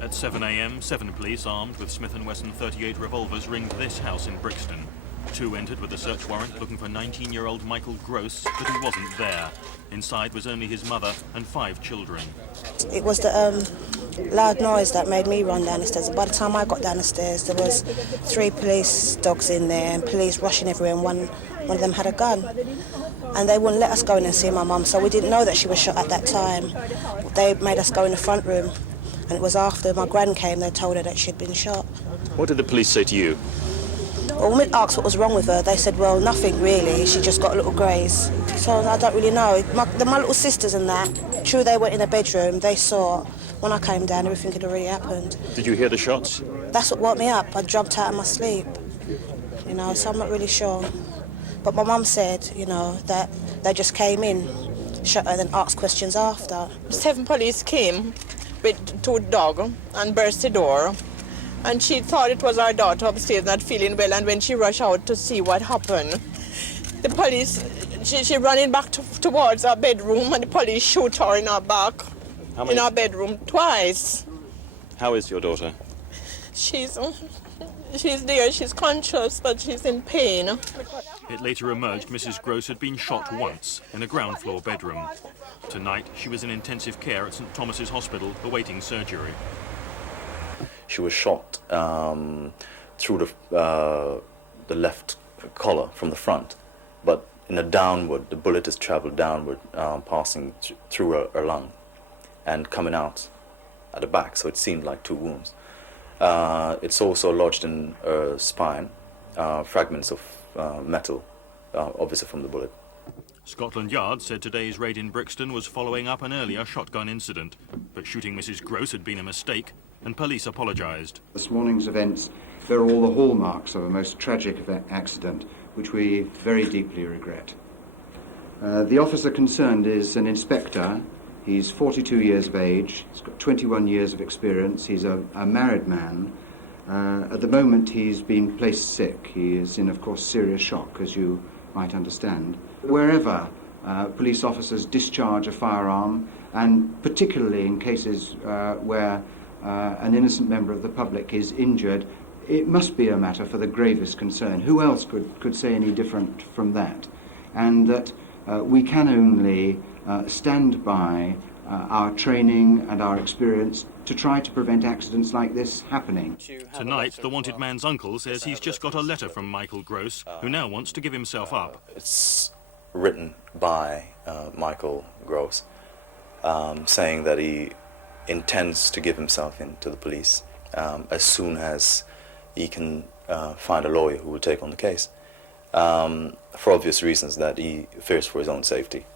At 7 a.m, 7 police armed with Smith & Wesson .38 revolvers ringed this house in Brixton. 2 entered with a search warrant looking for 19-year-old Michael Groce, but he wasn't there. Inside was only his mother and 5 children. It was the loud noise that made me run down the stairs. By the time I got down the stairs, there was 3 police dogs in there and police rushing everywhere, and one of them had a gun. And they wouldn't let us go in and see my mum, so we didn't know that she was shot at that time. They made us go in the front room, and it was after my gran came they told her that she'd been shot. What did the police say to you? Well, when we asked what was wrong with her, they said, well, nothing really, she just got a little graze. So I don't really know. My little sisters and that, true, they went in the bedroom, they saw, when I came down, everything had already happened. Did you hear the shots? That's what woke me up. I jumped out of my sleep, you know, so I'm not really sure. But my mum said, you know, that they just came in, shot her, and then asked questions after. 7 police came with 2 dogs and burst the door. And she thought it was our daughter upstairs not feeling well, and when she rushed out to see what happened, the police, she running back towards our bedroom, and the police shoot her in our back, in our bedroom, twice. How is your daughter? She's there, she's conscious, but she's in pain. It later emerged Mrs. Groce had been shot once in a ground floor bedroom. Tonight, she was in intensive care at St. Thomas's Hospital awaiting surgery. She was shot through the left collar from the front, but in a downward, the bullet has traveled downward, passing through her lung and coming out at the back, so it seemed like 2 wounds. It's also lodged in her spine, fragments of metal, obviously from the bullet. Scotland Yard said today's raid in Brixton was following up an earlier shotgun incident, but shooting Mrs. Groce had been a mistake, and police apologised. This morning's events bear all the hallmarks of a most tragic accident, which we very deeply regret. The officer concerned is an inspector. He's 42 years of age, he's got 21 years of experience, he's a married man. At the moment he's been placed sick. He is in, of course, serious shock, as you might understand. Wherever police officers discharge a firearm, and particularly in cases where an innocent member of the public is injured, it must be a matter for the gravest concern. Who else could say any different from that? And that we can only stand by our training and our experience to try to prevent accidents like this happening. Tonight, the wanted man's uncle says he's just got a letter from Michael Groce, who now wants to give himself up. It's written by Michael Groce, saying that he intends to give himself in to the police as soon as he can find a lawyer who will take on the case, for obvious reasons that he fears for his own safety.